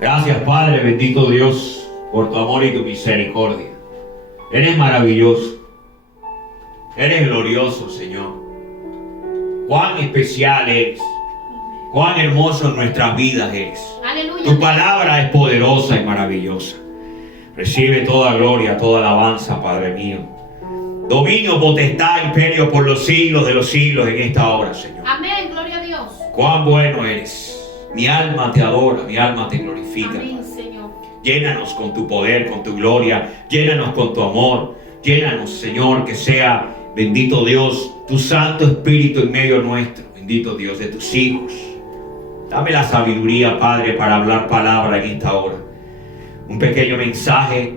Gracias, Padre, bendito Dios, por tu amor y tu misericordia. Eres maravilloso. Eres glorioso, Señor. Cuán especial eres. Cuán hermoso en nuestras vidas eres. Aleluya. Tu palabra es poderosa y maravillosa. Recibe toda gloria, toda alabanza, Padre mío. Dominio, potestad, imperio por los siglos de los siglos en esta hora, Señor. Amén, gloria a Dios. Cuán bueno eres. Mi alma te adora, mi alma te glorifica. Amén, Señor. Llénanos con tu poder, con tu gloria. Llénanos con tu amor. Llénanos, Señor, que sea, bendito Dios, tu Santo Espíritu en medio nuestro. Bendito Dios, de tus hijos. Dame la sabiduría, Padre, para hablar palabra en esta hora. Un pequeño mensaje,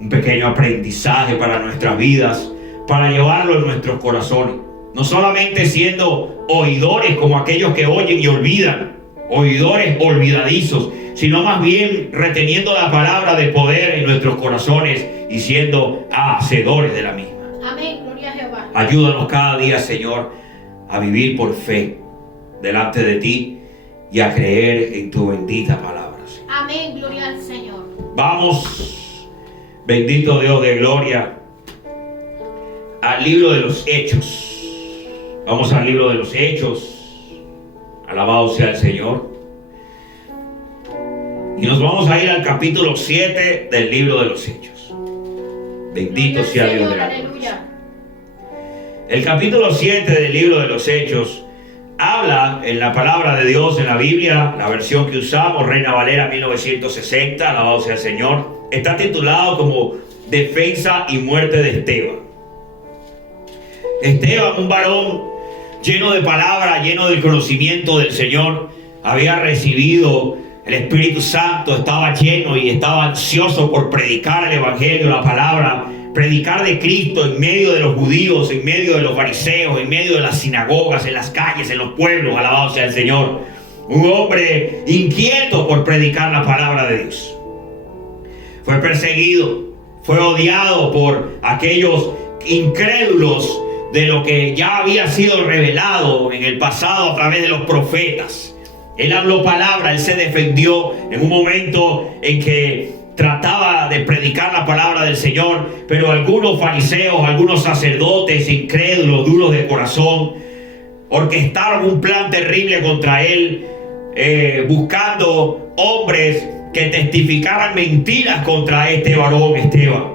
un pequeño aprendizaje para nuestras vidas, para llevarlo en nuestros corazones. No solamente siendo oidores como aquellos que oyen y olvidan, oidores olvidadizos, sino más bien reteniendo la palabra de poder en nuestros corazones y siendo hacedores de la misma. Amén, gloria a Jehová. Ayúdanos cada día, Señor, a vivir por fe delante de ti y a creer en tu bendita palabra, Señor. Amén, gloria al Señor. Vamos, bendito Dios de gloria, al libro de los Hechos. Vamos al libro de los Hechos. Alabado sea el Señor. Y nos vamos a ir al capítulo 7 del libro de los Hechos. Bendito sea Dios de la gloria. Aleluya. El capítulo 7 del libro de los Hechos habla en la palabra de Dios, en la Biblia, la versión que usamos, Reina Valera 1960, alabado sea el Señor. Está titulado como Defensa y muerte de Esteban. Esteban, un varón lleno de palabra, lleno del conocimiento del Señor, había recibido el Espíritu Santo, estaba lleno y estaba ansioso por predicar el Evangelio, la palabra, predicar de Cristo en medio de los judíos, en medio de los fariseos, en medio de las sinagogas, en las calles, en los pueblos, alabado sea el Señor. Un hombre inquieto por predicar la palabra de Dios. Fue perseguido, fue odiado por aquellos incrédulos de lo que ya había sido revelado en el pasado a través de los profetas. Él habló palabra, él se defendió en un momento en que trataba de predicar la palabra del Señor, pero algunos fariseos, algunos sacerdotes incrédulos, duros de corazón, orquestaron un plan terrible contra él, buscando hombres que testificaran mentiras contra este varón Esteban.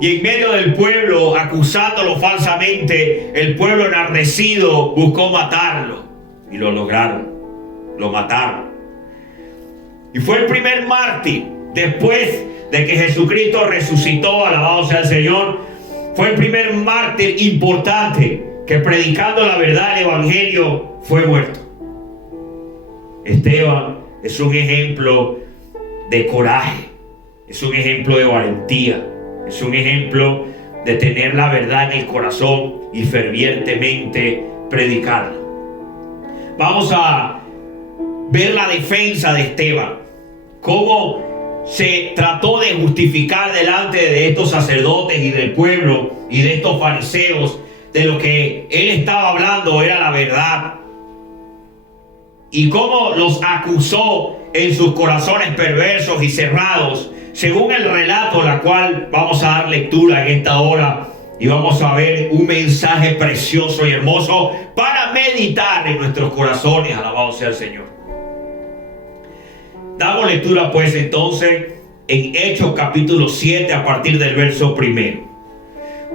Y en medio del pueblo, acusándolo falsamente, el pueblo enardecido buscó matarlo. Y lo lograron. Lo mataron. Y fue el primer mártir después de que Jesucristo resucitó, alabado sea el Señor. Fue el primer mártir importante que predicando la verdad del Evangelio fue muerto. Esteban es un ejemplo de coraje. Es un ejemplo de valentía. Es un ejemplo de tener la verdad en el corazón y fervientemente predicarla. Vamos a ver la defensa de Esteban. Cómo se trató de justificar delante de estos sacerdotes y del pueblo y de estos fariseos de lo que él estaba hablando era la verdad. Y cómo los acusó en sus corazones perversos y cerrados, según el relato, la cual vamos a dar lectura en esta hora, y vamos a ver un mensaje precioso y hermoso para meditar en nuestros corazones. Alabado sea el Señor. Damos lectura pues entonces en Hechos capítulo 7 a partir del verso 1.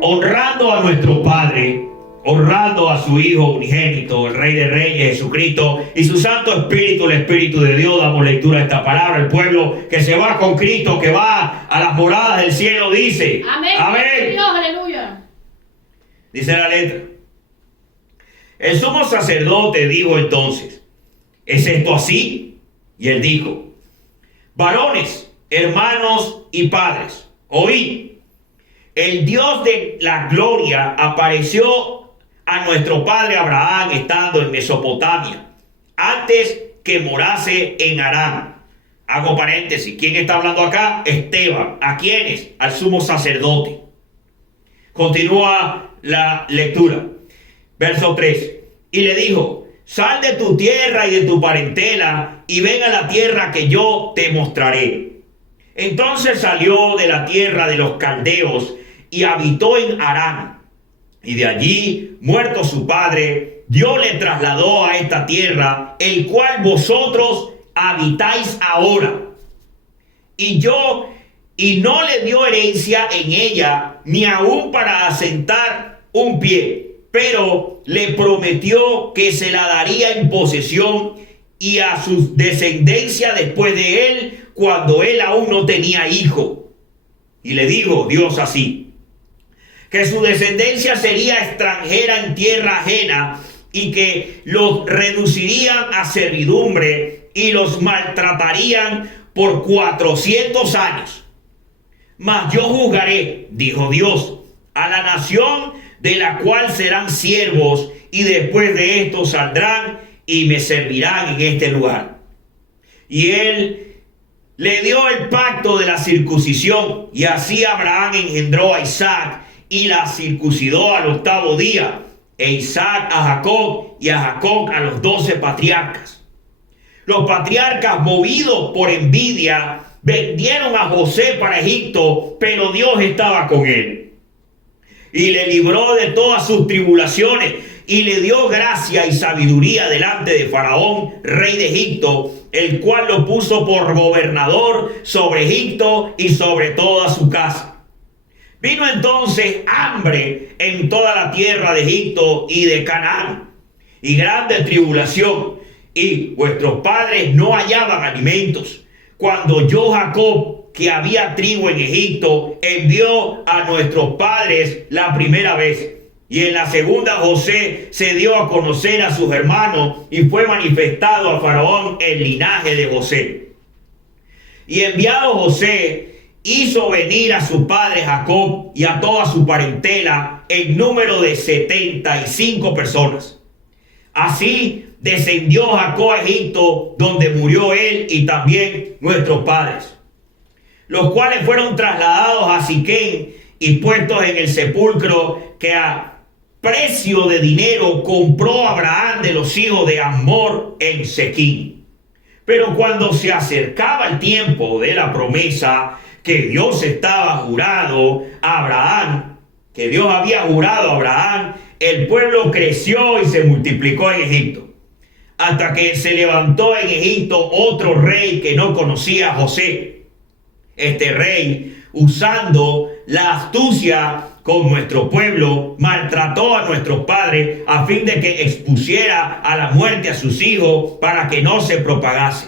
Honrando a nuestro Padre, honrando a su Hijo unigénito, el Rey de Reyes, Jesucristo, y su Santo Espíritu, el Espíritu de Dios. Damos lectura a esta palabra. El pueblo que se va con Cristo, que va a las moradas del cielo, dice: Amén. Amén. Dios, aleluya. Dice la letra. El sumo sacerdote dijo entonces: ¿es esto así? Y él dijo: varones, hermanos y padres, oíd. El Dios de la gloria apareció a nuestro padre Abraham estando en Mesopotamia, antes que morase en Aram. Hago paréntesis. ¿Quién está hablando acá? Esteban. ¿A quiénes? Al sumo sacerdote. Continúa la lectura. Verso 3. Y le dijo: sal de tu tierra y de tu parentela y ven a la tierra que yo te mostraré. Entonces salió de la tierra de los caldeos y habitó en Harán. Y de allí, muerto su padre, Dios le trasladó a esta tierra, el cual vosotros habitáis ahora. Y no le dio herencia en ella, ni aún para asentar un pie, pero le prometió que se la daría en posesión y a su descendencia después de él, cuando él aún no tenía hijo. Y le dijo Dios así, que su descendencia sería extranjera en tierra ajena y que los reducirían a servidumbre y los maltratarían por 400 años. Mas yo juzgaré, dijo Dios, a la nación de la cual serán siervos, y después de esto saldrán y me servirán en este lugar. Y él le dio el pacto de la circuncisión, y así Abraham engendró a Isaac y la circuncidó al 8º día, e Isaac a Jacob y a Jacob a los 12 patriarcas. Los patriarcas, movidos por envidia, vendieron a José para Egipto, pero Dios estaba con él y le libró de todas sus tribulaciones y le dio gracia y sabiduría delante de Faraón, rey de Egipto, el cual lo puso por gobernador sobre Egipto y sobre toda su casa. Vino entonces hambre en toda la tierra de Egipto y de Canaán, y grande tribulación, y vuestros padres no hallaban alimentos. Cuando oyó Jacob que había trigo en Egipto, envió a nuestros padres la primera vez. Y en la segunda José se dio a conocer a sus hermanos, y fue manifestado a Faraón el linaje de José. Y enviado José, hizo venir a su padre Jacob y a toda su parentela en número de 75 personas. Así descendió Jacob a Egipto, donde murió él y también nuestros padres, los cuales fueron trasladados a Siquén y puestos en el sepulcro que a precio de dinero compró Abraham de los hijos de Hamor en Siquén. Pero cuando se acercaba el tiempo de la promesa que Dios estaba jurado a Abraham, que Dios había jurado a Abraham, el pueblo creció y se multiplicó en Egipto, hasta que se levantó en Egipto otro rey que no conocía a José. Este rey, usando la astucia con nuestro pueblo, maltrató a nuestros padres a fin de que expusiera a la muerte a sus hijos para que no se propagase.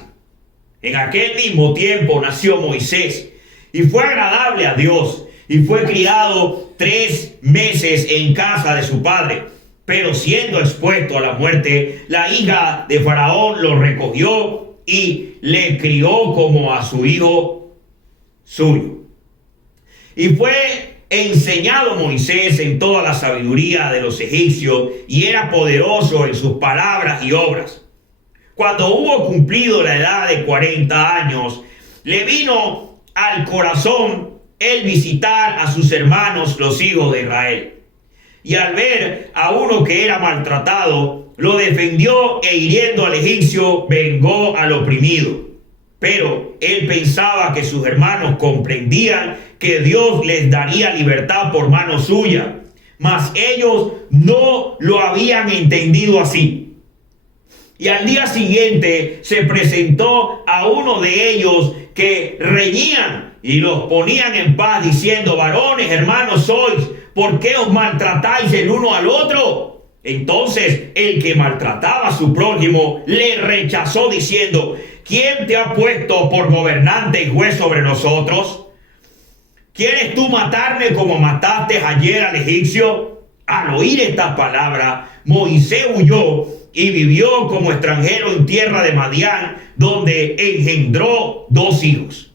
En aquel mismo tiempo nació Moisés y fue agradable a Dios, y fue criado 3 meses en casa de su padre. Pero siendo expuesto a la muerte, la hija de Faraón lo recogió y le crió como a su hijo suyo. Y fue enseñado Moisés en toda la sabiduría de los egipcios, y era poderoso en sus palabras y obras. Cuando hubo cumplido la edad de 40 años, le vino al corazón el visitar a sus hermanos, los hijos de Israel. Y al ver a uno que era maltratado, lo defendió, e hiriendo al egipcio, vengó al oprimido. Pero él pensaba que sus hermanos comprendían que Dios les daría libertad por mano suya, mas ellos no lo habían entendido así. Y al día siguiente se presentó a uno de ellos que reñían y los ponían en paz, diciendo: varones, hermanos sois, ¿por qué os maltratáis el uno al otro? Entonces el que maltrataba a su prójimo le rechazó, diciendo: ¿quién te ha puesto por gobernante y juez sobre nosotros? ¿Quieres tú matarme como mataste ayer al egipcio? Al oír estas palabras, Moisés huyó y vivió como extranjero en tierra de Madián, donde engendró 2 hijos.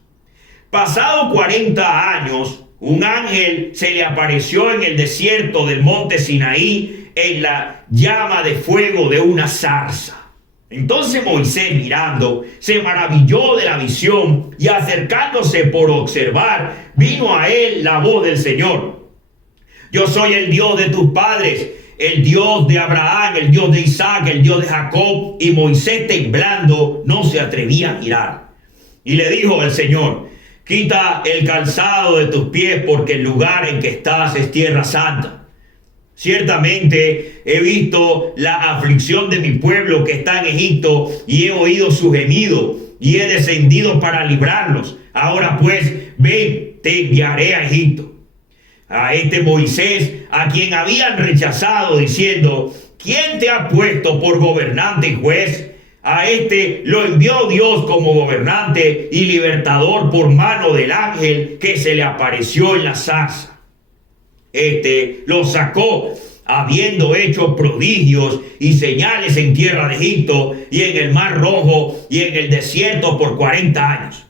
Pasado 40 años, un ángel se le apareció en el desierto del monte Sinaí, en la llama de fuego de una zarza. Entonces Moisés, mirando, se maravilló de la visión, y acercándose por observar, vino a él la voz del Señor: yo soy el Dios de tus padres, el Dios de Abraham, el Dios de Isaac, el Dios de Jacob. Y Moisés, temblando, no se atrevía a mirar. Y le dijo el Señor: quita el calzado de tus pies, porque el lugar en que estás es tierra santa. Ciertamente he visto la aflicción de mi pueblo que está en Egipto, y he oído su gemido, y he descendido para librarlos. Ahora pues, ven, te enviaré a Egipto. A este Moisés, a quien habían rechazado, diciendo: ¿quién te ha puesto por gobernante y juez? A este lo envió Dios como gobernante y libertador por mano del ángel que se le apareció en la zarza. Este lo sacó, habiendo hecho prodigios y señales en tierra de Egipto y en el mar Rojo y en el desierto por 40 años.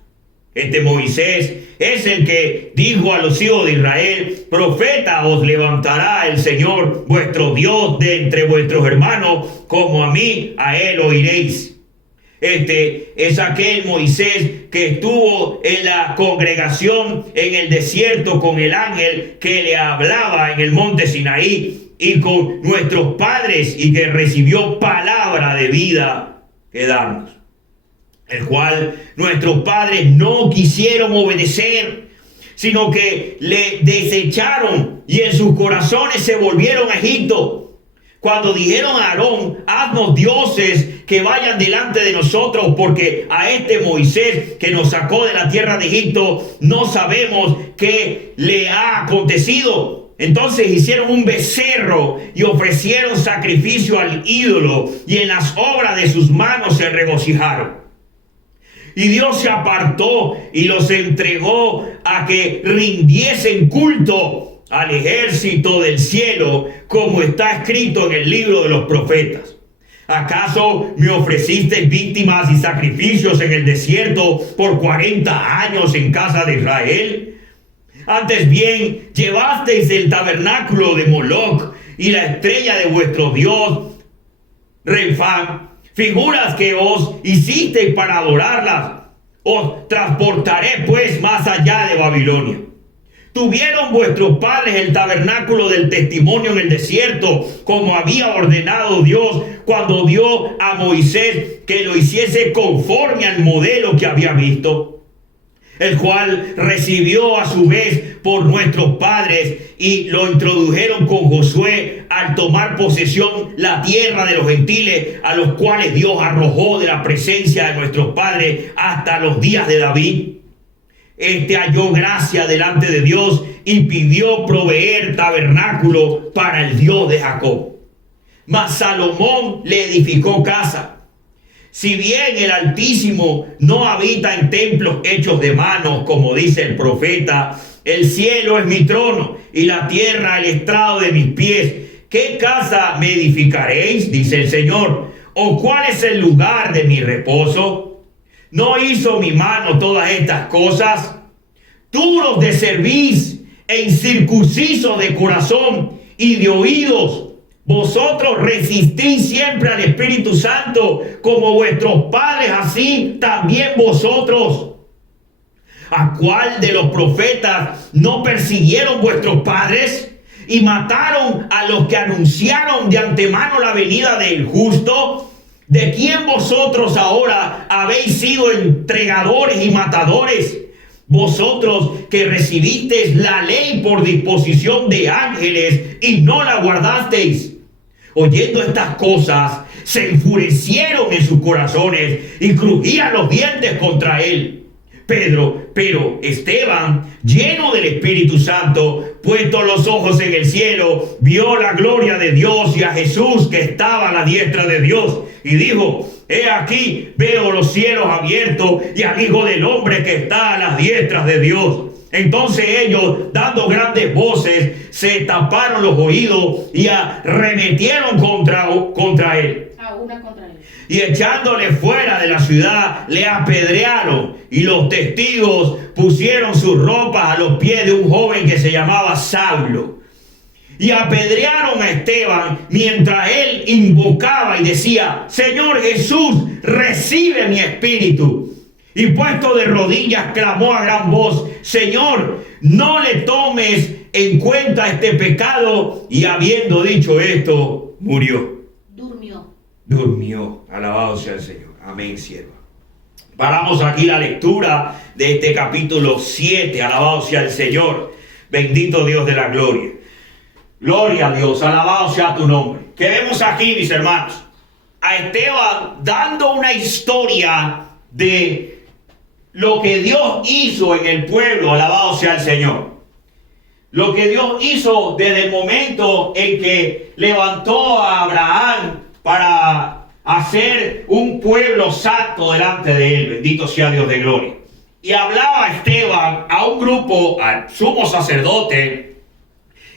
Este Moisés es el que dijo a los hijos de Israel: profeta os levantará el Señor vuestro Dios de entre vuestros hermanos, como a mí, a él oiréis. Este es aquel Moisés que estuvo en la congregación en el desierto con el ángel que le hablaba en el monte Sinaí, y con nuestros padres, y que recibió palabra de vida que darnos, el cual nuestros padres no quisieron obedecer, sino que le desecharon, y en sus corazones se volvieron a Egipto. Cuando dijeron a Aarón: haznos dioses que vayan delante de nosotros, porque a este Moisés que nos sacó de la tierra de Egipto no sabemos qué le ha acontecido. Entonces hicieron un becerro y ofrecieron sacrificio al ídolo, y en las obras de sus manos se regocijaron. Y Dios se apartó y los entregó a que rindiesen culto al ejército del cielo, como está escrito en el libro de los profetas. ¿Acaso me ofrecisteis víctimas y sacrificios en el desierto por 40 años en casa de Israel? Antes bien, llevasteis el tabernáculo de Moloc y la estrella de vuestro dios Renfán, figuras que os hicisteis para adorarlas. Os transportaré pues más allá de Babilonia. Tuvieron vuestros padres el tabernáculo del testimonio en el desierto, como había ordenado Dios cuando dio a Moisés que lo hiciese conforme al modelo que había visto, el cual recibió a su vez por nuestros padres, y lo introdujeron con Josué al tomar posesión la tierra de los gentiles, a los cuales Dios arrojó de la presencia de nuestros padres hasta los días de David. Este halló gracia delante de Dios y pidió proveer tabernáculo para el Dios de Jacob. Mas Salomón le edificó casa. Si bien el Altísimo no habita en templos hechos de manos, como dice el profeta: el cielo es mi trono y la tierra el estrado de mis pies, ¿qué casa me edificaréis? Dice el Señor. ¿O cuál es el lugar de mi reposo? ¿No hizo mi mano todas estas cosas? Duros de cerviz e incircuncisos de corazón y de oídos, vosotros resistís siempre al Espíritu Santo, como vuestros padres, así también vosotros. ¿A cuál de los profetas no persiguieron vuestros padres y mataron a los que anunciaron de antemano la venida del justo? ¿De quién vosotros ahora habéis sido entregadores y matadores? Vosotros que recibisteis la ley por disposición de ángeles y no la guardasteis. Oyendo estas cosas, se enfurecieron en sus corazones y crujían los dientes contra él. Pero Esteban, lleno del Espíritu Santo, puestos los ojos en el cielo, vio la gloria de Dios y a Jesús que estaba a la diestra de Dios, y dijo: he aquí, veo los cielos abiertos y al Hijo del Hombre que está a las diestras de Dios. Entonces ellos, dando grandes voces, se taparon los oídos y arremetieron contra él. Y echándole fuera de la ciudad, le apedrearon. Y los testigos pusieron sus ropas a los pies de un joven que se llamaba Saulo. Y apedrearon a Esteban mientras él invocaba y decía: Señor Jesús, recibe mi espíritu. Y puesto de rodillas clamó a gran voz: Señor, no le tomes en cuenta este pecado. Y habiendo dicho esto, murió. Durmió. Alabado sea el Señor. Amén, sierva. Paramos aquí la lectura de este capítulo 7. Alabado sea el Señor. Bendito Dios de la gloria. Gloria a Dios. Alabado sea tu nombre. ¿Qué vemos aquí, mis hermanos? A Esteban dando una historia de lo que Dios hizo en el pueblo. Alabado sea el Señor. Lo que Dios hizo desde el momento en que levantó a Abraham para hacer un pueblo santo delante de él. Bendito sea Dios de gloria. Y hablaba Esteban a un grupo, al sumo sacerdote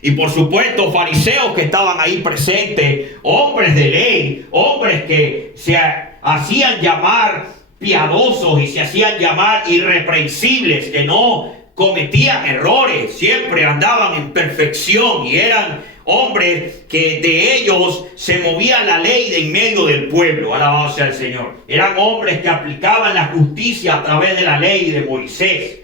y por supuesto fariseos que estaban ahí presentes, hombres de ley, hombres que se hacían llamar piadosos y se hacían llamar irreprensibles, que no cometían errores, siempre andaban en perfección y eran hombres que de ellos se movía la ley de en medio del pueblo. Alabado sea el Señor. Eran hombres que aplicaban la justicia a través de la ley de Moisés.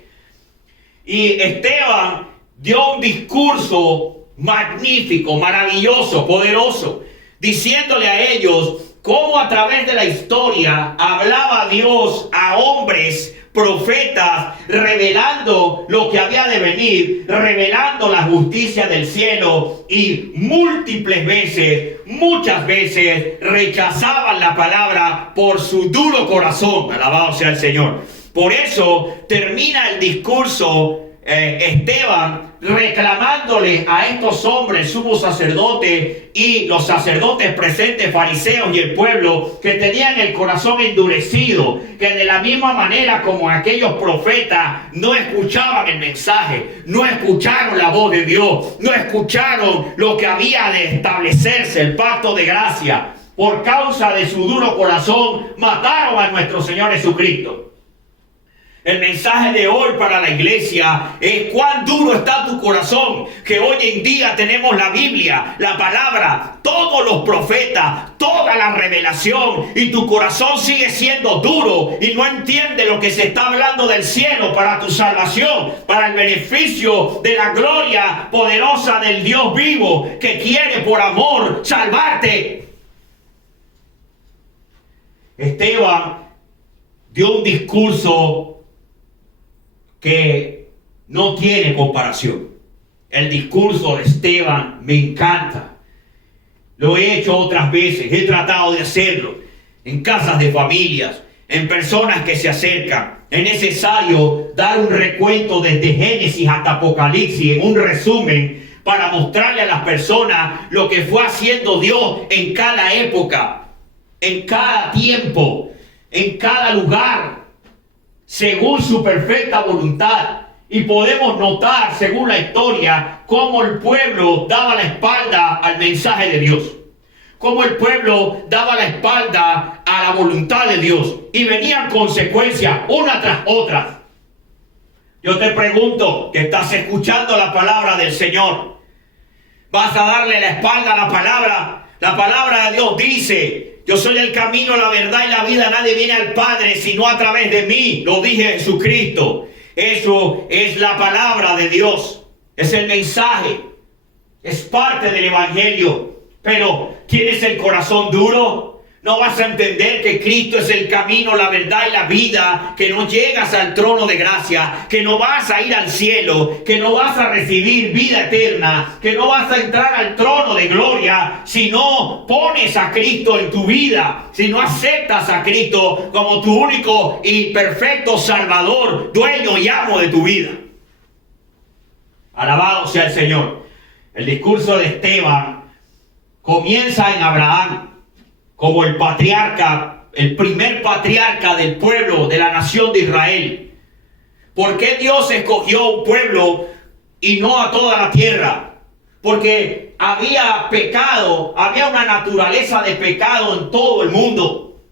Y Esteban dio un discurso magnífico, maravilloso, poderoso, diciéndole a ellos cómo a través de la historia hablaba Dios a hombres profetas, revelando lo que había de venir, revelando la justicia del cielo, y múltiples veces, muchas veces rechazaban la palabra por su duro corazón. Alabado sea el Señor. Por eso termina el discurso Esteban reclamándole a estos hombres, sumo sacerdote y los sacerdotes presentes, fariseos y el pueblo, que tenían el corazón endurecido, que de la misma manera como aquellos profetas no escuchaban el mensaje, no escucharon la voz de Dios, no escucharon lo que había de establecerse, el pacto de gracia. Por causa de su duro corazón mataron a nuestro Señor Jesucristo. El mensaje de hoy para la iglesia es: cuán duro está tu corazón, que hoy en día tenemos la Biblia, la palabra, todos los profetas, toda la revelación, y tu corazón sigue siendo duro y no entiende lo que se está hablando del cielo para tu salvación, para el beneficio de la gloria poderosa del Dios vivo, que quiere por amor salvarte. Esteban dio un discurso que no tiene comparación. El discurso de Esteban me encanta. Lo he hecho otras veces, he tratado de hacerlo en casas de familias, en personas que se acercan. Es necesario dar un recuento desde Génesis hasta Apocalipsis, en un resumen, para mostrarle a las personas lo que fue haciendo Dios en cada época, en cada tiempo, en cada lugar, según su perfecta voluntad. Y podemos notar, según la historia, cómo el pueblo daba la espalda al mensaje de Dios, cómo el pueblo daba la espalda a la voluntad de Dios, y venían consecuencias una tras otra. Yo te pregunto, que estás escuchando la palabra del Señor, ¿vas a darle la espalda a la palabra? La palabra de Dios dice: yo soy el camino, la verdad y la vida. Nadie viene al Padre sino a través de mí. Lo dije Jesucristo. Eso es la palabra de Dios. Es el mensaje. Es parte del Evangelio. Pero ¿tienes el corazón duro? No vas a entender que Cristo es el camino, la verdad y la vida, que no llegas al trono de gracia, que no vas a ir al cielo, que no vas a recibir vida eterna, que no vas a entrar al trono de gloria si no pones a Cristo en tu vida, si no aceptas a Cristo como tu único y perfecto Salvador, dueño y amo de tu vida. Alabado sea el Señor. El discurso de Esteban comienza en Abraham, como el patriarca, el primer patriarca del pueblo, de la nación de Israel. ¿Por qué Dios escogió un pueblo y no a toda la tierra? Porque había pecado, había una naturaleza de pecado en todo el mundo.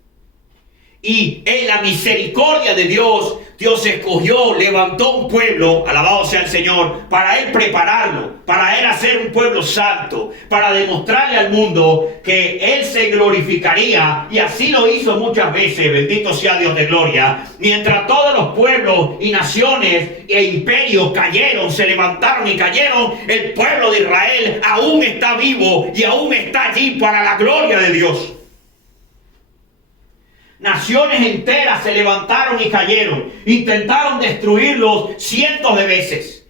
Y en la misericordia de Dios Dios escogió, levantó un pueblo, alabado sea el Señor, para Él prepararlo, para Él hacer un pueblo santo, para demostrarle al mundo que Él se glorificaría, y así lo hizo muchas veces, bendito sea Dios de gloria, mientras todos los pueblos y naciones e imperios cayeron, se levantaron y cayeron, el pueblo de Israel aún está vivo y aún está allí para la gloria de Dios. Naciones enteras se levantaron y cayeron. Intentaron destruirlos cientos de veces.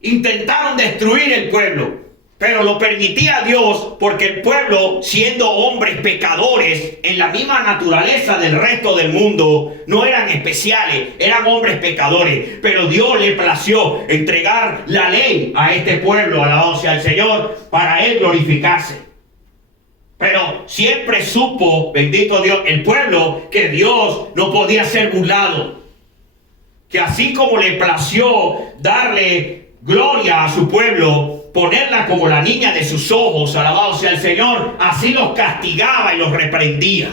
Intentaron destruir el pueblo. Pero lo permitía Dios porque el pueblo, siendo hombres pecadores en la misma naturaleza del resto del mundo, no eran especiales, eran hombres pecadores. Pero Dios le plació entregar la ley a este pueblo, alabado sea el Señor, para Él glorificarse. Pero siempre supo, bendito Dios, el pueblo, que Dios no podía ser burlado. Que así como le plació darle gloria a su pueblo, ponerla como la niña de sus ojos, alabado sea el Señor, así los castigaba y los reprendía.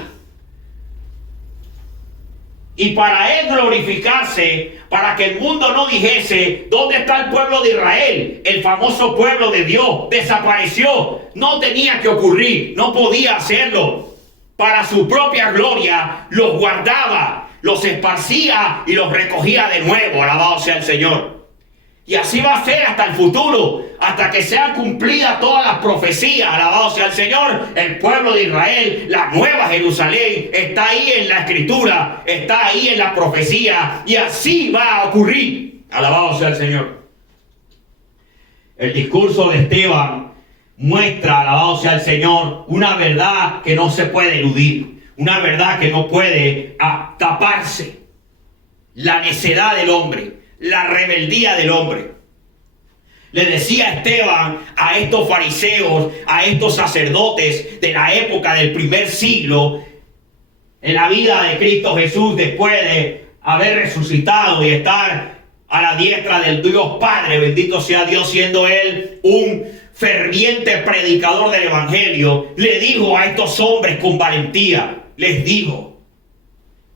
Y para Él glorificarse, para que el mundo no dijese, ¿dónde está el pueblo de Israel? El famoso pueblo de Dios desapareció. No tenía que ocurrir, no podía hacerlo. Para su propia gloria los guardaba, los esparcía y los recogía de nuevo, alabado sea el Señor. Y así va a ser hasta el futuro, hasta que sean cumplidas todas las profecías, alabado sea el Señor. El pueblo de Israel, la nueva Jerusalén, está ahí en la escritura, está ahí en la profecía, y así va a ocurrir, alabado sea el Señor. El discurso de Esteban muestra, alabado sea el Señor, una verdad que no se puede eludir, una verdad que no puede taparse: la necedad del hombre, la rebeldía del hombre. Le decía Esteban a estos fariseos, a estos sacerdotes de la época del primer siglo, en la vida de Cristo Jesús, después de haber resucitado y estar a la diestra del Dios Padre, bendito sea Dios, siendo Él un ferviente predicador del Evangelio, le dijo a estos hombres con valentía, les dijo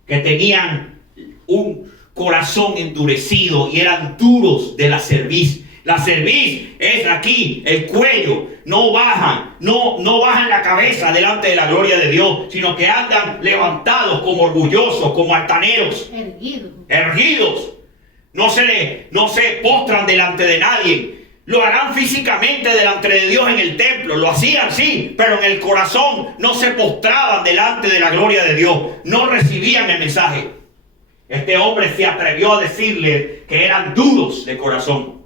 que tenían un corazón endurecido y eran duros de la cerviz. La cerviz es aquí, el cuello. No bajan la cabeza delante de la gloria de Dios, sino que andan levantados como orgullosos, como altaneros, erguidos. No se postran delante de nadie. Lo harán físicamente delante de Dios en el templo, lo hacían sí, pero en el corazón no se postraban delante de la gloria de Dios, no recibían el mensaje. Este hombre se atrevió a decirle que eran duros de corazón,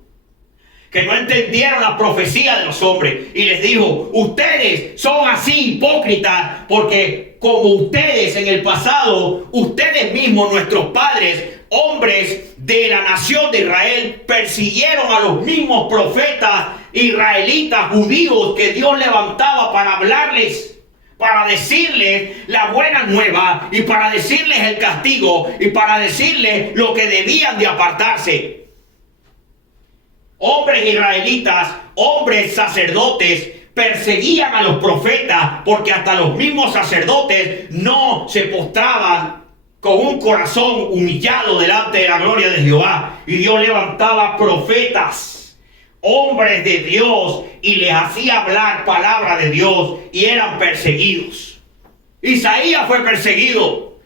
que no entendieron la profecía de los hombres, y les dijo: ustedes son así hipócritas porque como ustedes en el pasado, ustedes mismos, nuestros padres, hombres de la nación de Israel, persiguieron a los mismos profetas israelitas, judíos, que Dios levantaba para hablarles, para decirles la buena nueva, y para decirles el castigo, y para decirles lo que debían de apartarse. Hombres israelitas, hombres sacerdotes, perseguían a los profetas, porque hasta los mismos sacerdotes no se postraban con un corazón humillado delante de la gloria de Jehová. Y Dios levantaba profetas, hombres de Dios, y les hacía hablar palabra de Dios, y eran perseguidos. Isaías fue perseguido,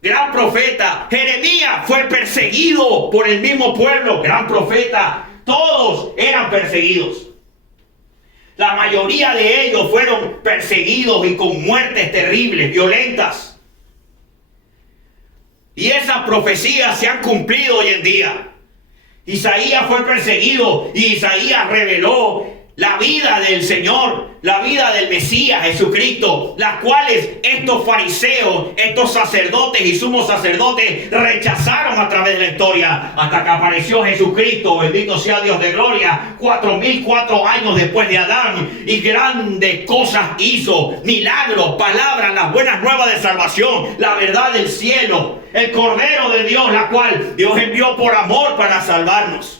gran profeta. Jeremías fue perseguido por el mismo pueblo, gran profeta. Todos eran perseguidos. La mayoría de ellos fueron perseguidos y con muertes terribles, violentas. Y esas profecías se han cumplido hoy en día. Isaías fue perseguido y Isaías reveló la vida del Señor, la vida del Mesías Jesucristo, las cuales estos fariseos, estos sacerdotes y sumos sacerdotes rechazaron a través de la historia, hasta que apareció Jesucristo, bendito sea Dios de gloria, 4004 años después de Adán, y grandes cosas hizo, milagros, palabras, las buenas nuevas de salvación, la verdad del cielo, el Cordero de Dios, la cual Dios envió por amor para salvarnos.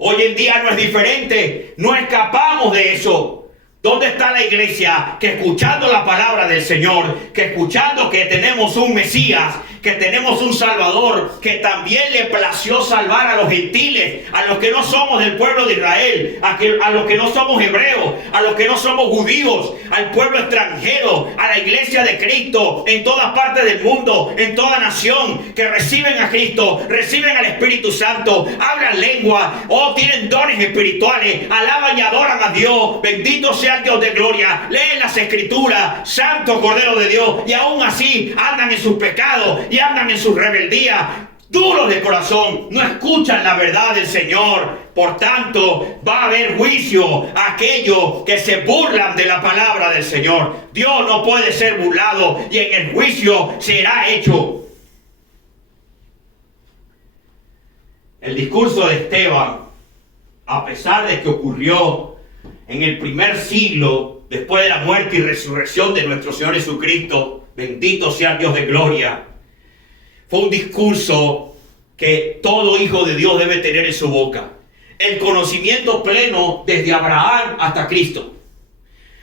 Hoy en día no es diferente, no escapamos de eso. ¿Dónde está la iglesia que escuchando la palabra del Señor, que escuchando que tenemos un Mesías, que tenemos un Salvador, que también le plació salvar a los gentiles, a los que no somos del pueblo de Israel, a los que no somos hebreos, a los que no somos judíos, al pueblo extranjero, a la iglesia de Cristo en todas partes del mundo, en toda nación, que reciben a Cristo, reciben al Espíritu Santo, hablan lengua, tienen dones espirituales, alaban y adoran a Dios, bendito sea el Dios de gloria, leen las Escrituras, Santo Cordero de Dios, y aún así andan en sus pecados y andan en su rebeldía, duros de corazón, no escuchan la verdad del Señor. Por tanto, va a haber juicio a aquellos que se burlan de la palabra del Señor. Dios no puede ser burlado y en el juicio será hecho. El discurso de Esteban, a pesar de que ocurrió en el primer siglo, después de la muerte y resurrección de nuestro Señor Jesucristo, bendito sea el Dios de gloria, fue un discurso que todo hijo de Dios debe tener en su boca. El conocimiento pleno desde Abraham hasta Cristo.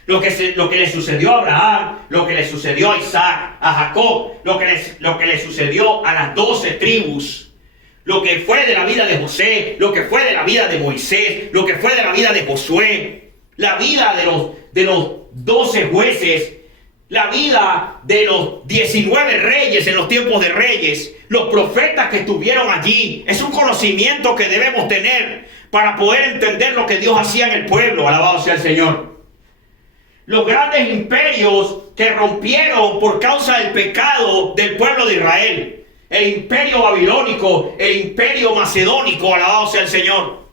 Lo que le sucedió a Abraham, lo que le sucedió a Isaac, a Jacob, lo que le sucedió a las 12 tribus, lo que fue de la vida de José, lo que fue de la vida de Moisés, lo que fue de la vida de Josué, la vida de los 12 jueces, la vida de los 19 reyes en los tiempos de reyes, los profetas que estuvieron allí. Es un conocimiento que debemos tener para poder entender lo que Dios hacía en el pueblo. Alabado sea el Señor. Los grandes imperios que rompieron por causa del pecado del pueblo de Israel. El imperio babilónico, el imperio macedónico, alabado sea el Señor.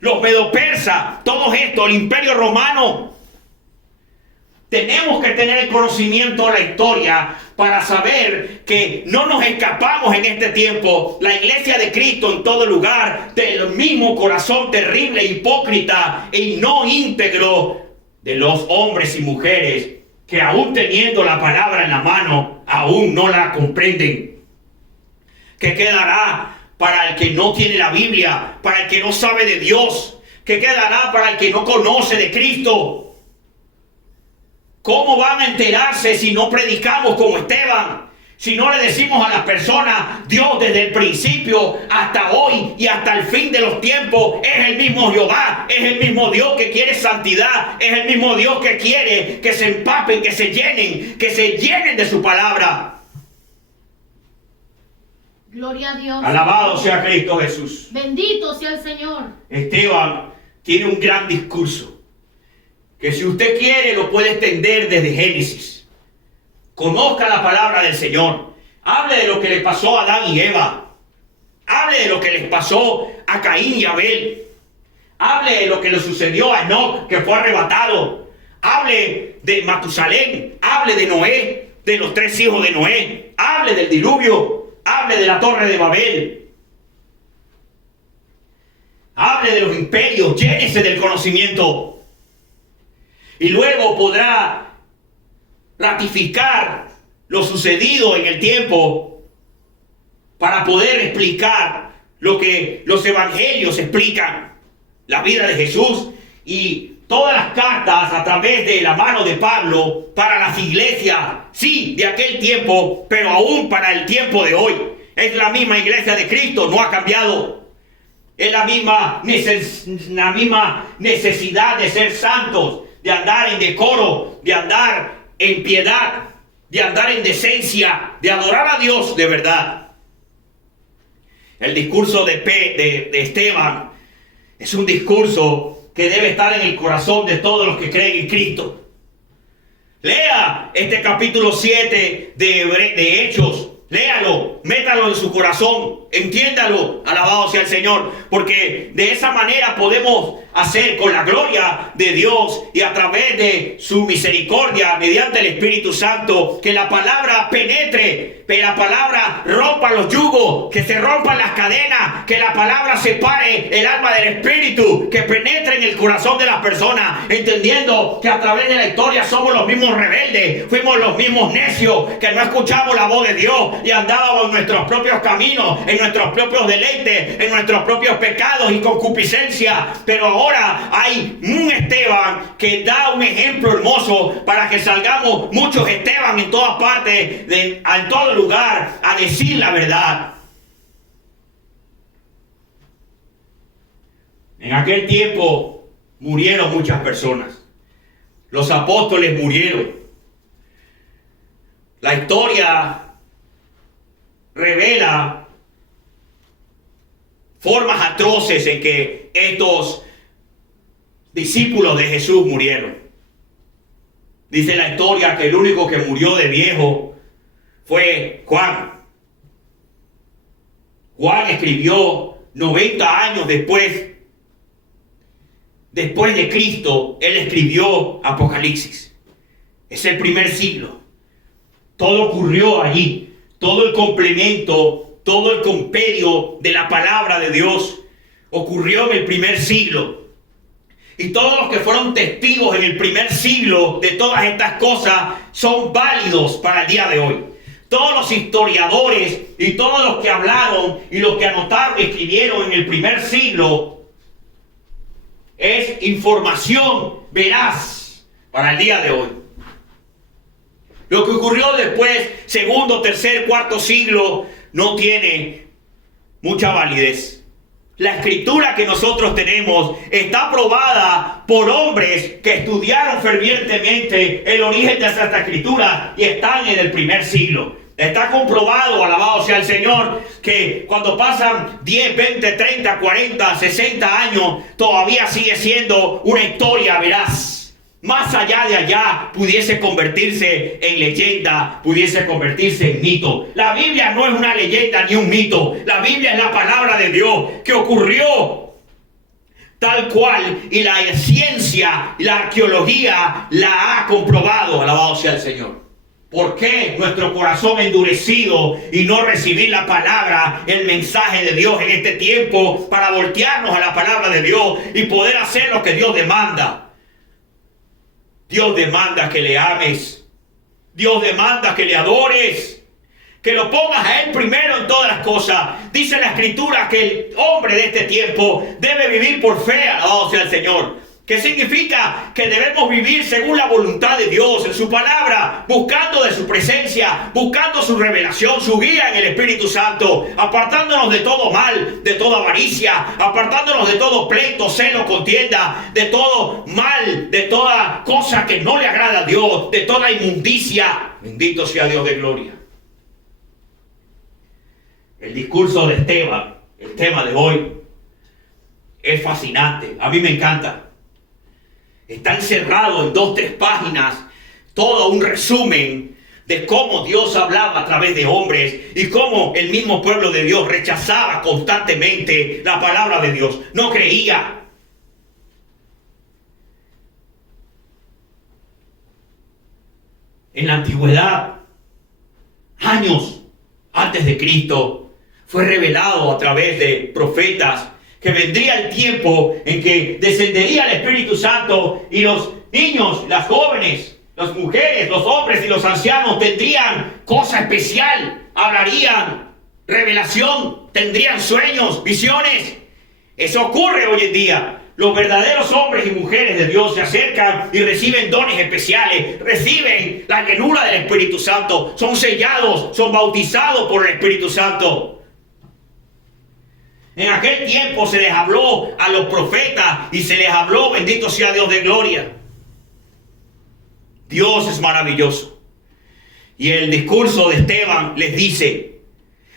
Los medo-persas, todo esto, el imperio romano. Tenemos que tener el conocimiento de la historia para saber que no nos escapamos en este tiempo. La iglesia de Cristo en todo lugar, del mismo corazón terrible, hipócrita y no íntegro de los hombres y mujeres que aún teniendo la palabra en la mano, aún no la comprenden. ¿Qué quedará para el que no tiene la Biblia, para el que no sabe de Dios? ¿Qué quedará para el que no conoce de Cristo? ¿Cómo van a enterarse si no predicamos como Esteban? Si no le decimos a las personas, Dios desde el principio hasta hoy y hasta el fin de los tiempos es el mismo Jehová, es el mismo Dios que quiere santidad, es el mismo Dios que quiere que se empapen, que se llenen de su palabra. Gloria a Dios. Alabado sea Cristo Jesús. Bendito sea el Señor. Esteban tiene un gran discurso que si usted quiere lo puede extender desde Génesis. Conozca la palabra del Señor. Hable de lo que le pasó a Adán y Eva. Hable de lo que les pasó a Caín y Abel. Hable de lo que le sucedió a Enoc, que fue arrebatado. Hable de Matusalén. Hable de Noé, de los 3 hijos de Noé. Hable del diluvio. Hable de la torre de Babel. Hable de los imperios. Llénese del conocimiento. Y luego podrá ratificar lo sucedido en el tiempo para poder explicar lo que los evangelios explican, la vida de Jesús y todas las cartas a través de la mano de Pablo para las iglesias, sí, de aquel tiempo, pero aún para el tiempo de hoy. Es la misma iglesia de Cristo, no ha cambiado. Es la misma necesidad de ser santos, de andar en decoro, de andar en piedad, de andar en decencia, de adorar a Dios de verdad. El discurso de Esteban es un discurso que debe estar en el corazón de todos los que creen en Cristo. Lea este capítulo 7 de Hechos. Léalo, métalo en su corazón, entiéndalo, alabado sea el Señor, porque de esa manera podemos hacer con la gloria de Dios y a través de su misericordia, mediante el Espíritu Santo, que la palabra penetre, que la palabra rompa los yugos, que se rompan las cadenas, que la palabra separe el alma del espíritu, que penetre en el corazón de las personas, entendiendo que a través de la historia somos los mismos rebeldes, fuimos los mismos necios, que no escuchamos la voz de Dios y andábamos en nuestros propios caminos, en nuestros propios deleites, en nuestros propios pecados y concupiscencia, pero ahora hay un Esteban que da un ejemplo hermoso para que salgamos muchos Esteban en todas partes, en todo lugar, a decir la verdad. En aquel tiempo murieron muchas personas. Los apóstoles murieron. La historia revela formas atroces en que estos discípulos de Jesús murieron. Dice la historia que el único que murió de viejo fue Juan. Juan escribió 90 años después de Cristo. Él escribió Apocalipsis. Es el primer siglo. Todo ocurrió allí. Todo el complemento, todo el compendio de la palabra de Dios ocurrió en el primer siglo. Y todos los que fueron testigos en el primer siglo de todas estas cosas son válidos para el día de hoy. Todos los historiadores y todos los que hablaron y los que anotaron y escribieron en el primer siglo es información veraz para el día de hoy. Lo que ocurrió después, segundo, tercer, cuarto siglo, no tiene mucha validez. La escritura que nosotros tenemos está aprobada por hombres que estudiaron fervientemente el origen de esta escritura y están en el primer siglo. Está comprobado, alabado sea el Señor, que cuando pasan 10, 20, 30, 40, 60 años, todavía sigue siendo una historia veraz. Más allá de allá pudiese convertirse en leyenda, pudiese convertirse en mito. La Biblia no es una leyenda ni un mito. La Biblia es la palabra de Dios que ocurrió tal cual, y la ciencia y la arqueología la ha comprobado. Alabado sea el Señor. ¿Por qué nuestro corazón endurecido y no recibir la palabra, el mensaje de Dios en este tiempo para voltearnos a la palabra de Dios y poder hacer lo que Dios demanda? Dios demanda que le ames. Dios demanda que le adores. Que lo pongas a Él primero en todas las cosas. Dice la Escritura que el hombre de este tiempo debe vivir por fe, alabado sea el Señor. Que significa que debemos vivir según la voluntad de Dios, en su palabra, buscando de su presencia, buscando su revelación, su guía en el Espíritu Santo, apartándonos de todo mal, de toda avaricia, apartándonos de todo pleito, celo, contienda, de todo mal, de toda cosa que no le agrada a Dios, de toda inmundicia. Bendito sea Dios de gloria. El discurso de Esteban, el tema de hoy, es fascinante. A mí me encanta. Está encerrado en 2-3 páginas, todo un resumen de cómo Dios hablaba a través de hombres y cómo el mismo pueblo de Dios rechazaba constantemente la palabra de Dios. No creía. En la antigüedad, años antes de Cristo, fue revelado a través de profetas que vendría el tiempo en que descendería el Espíritu Santo y los niños, las jóvenes, las mujeres, los hombres y los ancianos tendrían cosa especial, hablarían revelación, tendrían sueños, visiones. Eso ocurre hoy en día. Los verdaderos hombres y mujeres de Dios se acercan y reciben dones especiales, reciben la llenura del Espíritu Santo, son sellados, son bautizados por el Espíritu Santo. En aquel tiempo se les habló a los profetas y se les habló, bendito sea Dios de gloria. Dios es maravilloso. Y el discurso de Esteban les dice,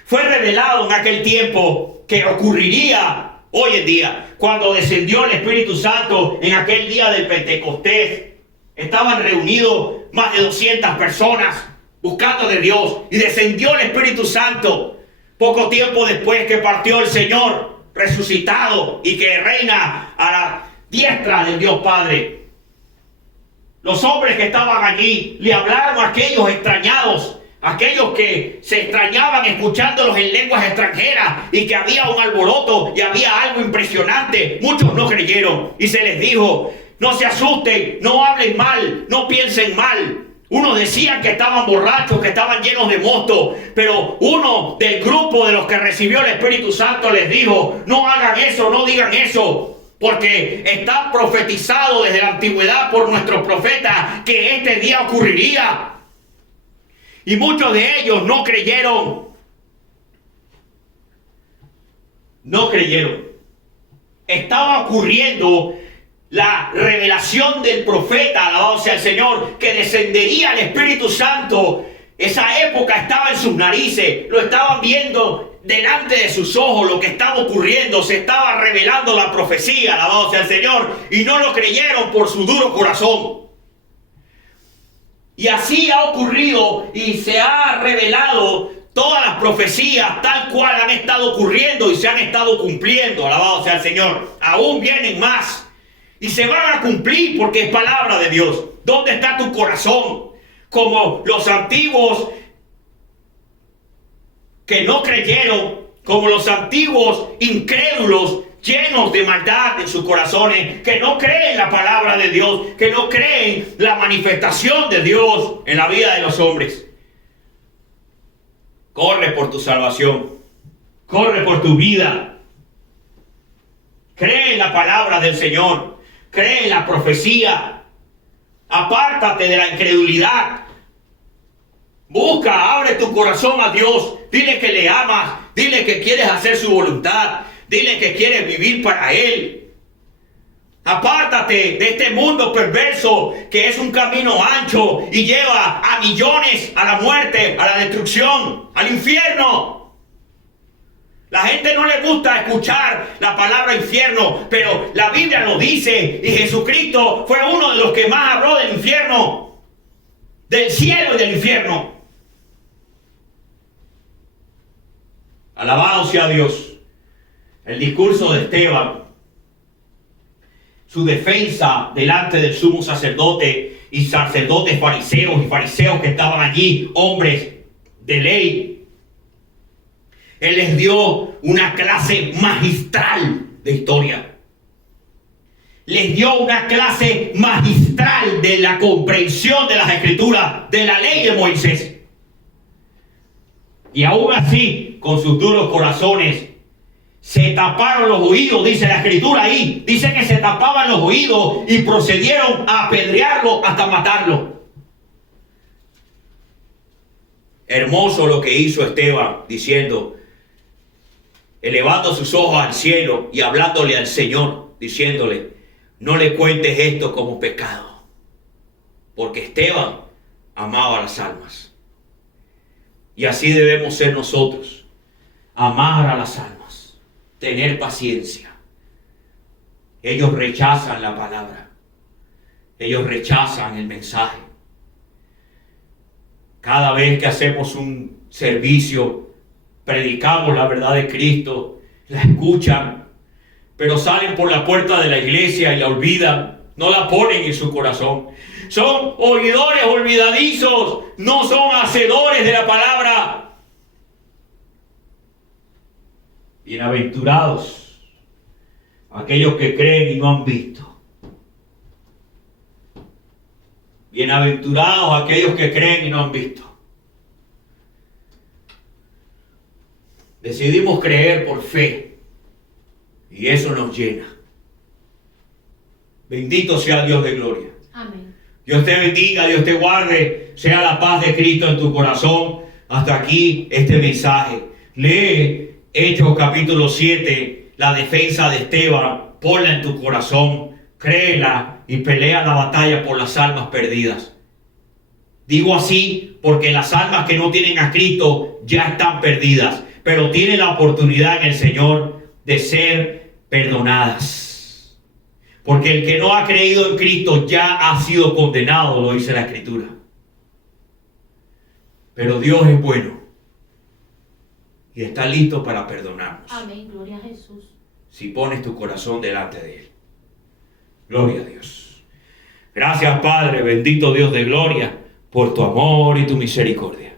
fue revelado en aquel tiempo que ocurriría hoy en día, cuando descendió el Espíritu Santo en aquel día del Pentecostés. Estaban reunidos más de 200 personas buscando de Dios y descendió el Espíritu Santo. Poco tiempo después que partió el Señor resucitado y que reina a la diestra del Dios Padre. Los hombres que estaban allí le hablaron a aquellos extrañados, aquellos que se extrañaban escuchándolos en lenguas extranjeras y que había un alboroto y había algo impresionante. Muchos no creyeron y se les dijo, no se asusten, no hablen mal, no piensen mal. Unos decían que estaban borrachos, que estaban llenos de mosto, pero uno del grupo de los que recibió el Espíritu Santo les dijo, no hagan eso, no digan eso. porque está profetizado desde la antigüedad por nuestros profetas que este día ocurriría. Y muchos de ellos no creyeron. No creyeron. Estaba ocurriendo la revelación del profeta, alabado sea el Señor, que descendería el Espíritu Santo. Esa época estaba en sus narices, lo estaban viendo delante de sus ojos, lo que estaba ocurriendo, se estaba revelando la profecía, alabado sea el Señor, y no lo creyeron por su duro corazón. Y así ha ocurrido y se ha revelado todas las profecías tal cual han estado ocurriendo y se han estado cumpliendo, alabado sea el Señor. Aún vienen más. Y se van a cumplir porque es palabra de Dios. ¿Dónde está tu corazón? Como los antiguos que no creyeron, como los antiguos incrédulos llenos de maldad en sus corazones, que no creen la palabra de Dios, que no creen la manifestación de Dios en la vida de los hombres. Corre por tu salvación. Corre por tu vida. Cree en la palabra del Señor. Cree en la profecía. Apártate de la incredulidad. Busca, abre tu corazón a Dios. Dile que le amas. Dile que quieres hacer su voluntad. Dile que quieres vivir para Él. Apártate de este mundo perverso que es un camino ancho y lleva a millones a la muerte, a la destrucción, al infierno. La gente no le gusta escuchar la palabra infierno, pero la Biblia lo dice y Jesucristo fue uno de los que más habló del infierno, del cielo y del infierno. Alabado sea Dios. El discurso de Esteban, su defensa delante del sumo sacerdote y sacerdotes fariseos que estaban allí, hombres de ley. Él les dio una clase magistral de historia. Les dio una clase magistral de la comprensión de las Escrituras, de la ley de Moisés. Y aún así, con sus duros corazones, se taparon los oídos, dice la Escritura ahí. Dice que se tapaban los oídos y procedieron a apedrearlo hasta matarlo. Hermoso lo que hizo Esteban, diciendo, elevando sus ojos al cielo y hablándole al Señor, diciéndole, no le cuentes esto como pecado. Porque Esteban amaba las almas. Y así debemos ser nosotros. Amar a las almas. Tener paciencia. Ellos rechazan la palabra. Ellos rechazan el mensaje. Cada vez que hacemos un servicio, predicamos la verdad de Cristo, la escuchan, pero salen por la puerta de la iglesia y la olvidan, no la ponen en su corazón. Son oidores olvidadizos, no son hacedores de la palabra. Bienaventurados aquellos que creen y no han visto. Bienaventurados aquellos que creen y no han visto. Decidimos creer por fe y eso nos llena. Bendito sea Dios de gloria. Amén. Dios te bendiga, Dios te guarde, sea la paz de Cristo en tu corazón. Hasta aquí este mensaje. Lee Hechos capítulo 7, la defensa de Esteban, ponla en tu corazón, créela y pelea la batalla por las almas perdidas. Digo así porque las almas que no tienen a Cristo ya están perdidas, pero tienen la oportunidad en el Señor de ser perdonadas. Porque el que no ha creído en Cristo ya ha sido condenado, lo dice la Escritura. Pero Dios es bueno y está listo para perdonarnos. Amén, gloria a Jesús. Si pones tu corazón delante de Él. Gloria a Dios. Gracias, Padre, bendito Dios de gloria, por tu amor y tu misericordia.